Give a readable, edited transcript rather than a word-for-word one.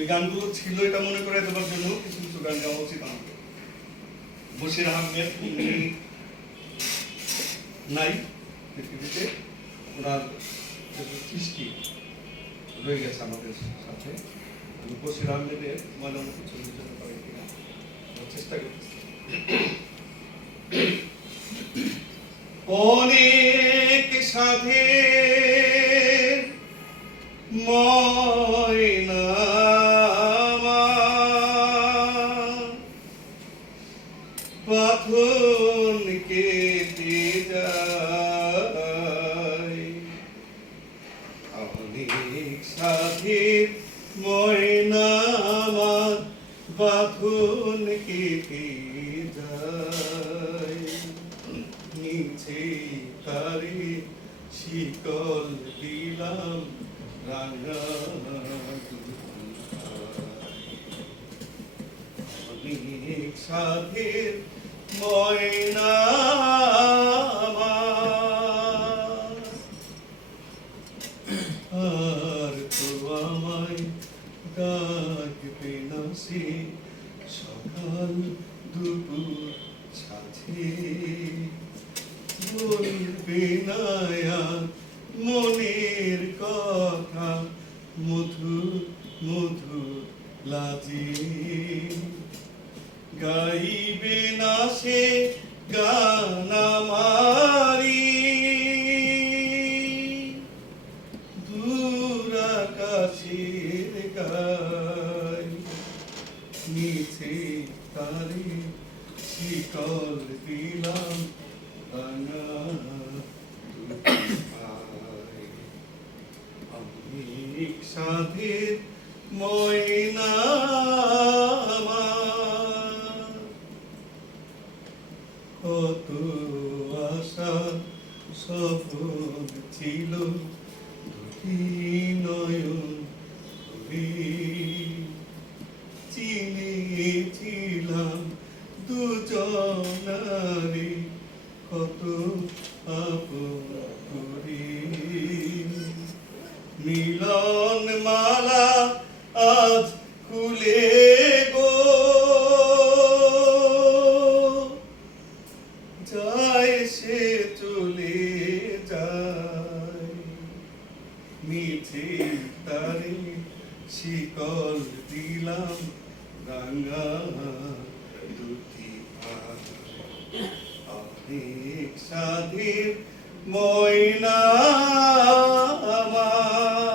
এই গানগুলো ছিল এটা মনে করে দেওয়ার জন্য কিছু কিছু গান গাওয়া উচিত আমাদের। বশির আহমেদ উনি নাই পৃথিবীতে, ওনার সৃষ্টি রয়ে গেছে আমাদের সাথে। আমি বশির আহমেদের ময়নামত ছবি যেতে পারি কিনা চেষ্টা করতেছি। অনেক সাথে ময়না পাথন কেটে যায়, অনেক সাথে ময়না পাথন কেটে যায়, নিচে তারে শিকল দিলাম রাঙা অনেক সাধের ময়না আর তো আমায় ডাকবে না সে সকাল দুপুর সাথে, বলবে না আর মনের কথা মধুর মধুর লাজে, গাইবে না সে গান আমারি দূর আকাশের গায়, নিচে তারে শিকল দিলাম রাঙা অনেক সাধের ময়না কত আশা সফল ছিল দুটি নয়ন চিনেছিলাম দুজনারে কত আপন করে, মিলন মালা আজ খুলে গো যায় সে চলে যায়, মিছে তারে শিকল দিলাম রাঙা দুটি পায়, অনেক সাধের ময়না আমার।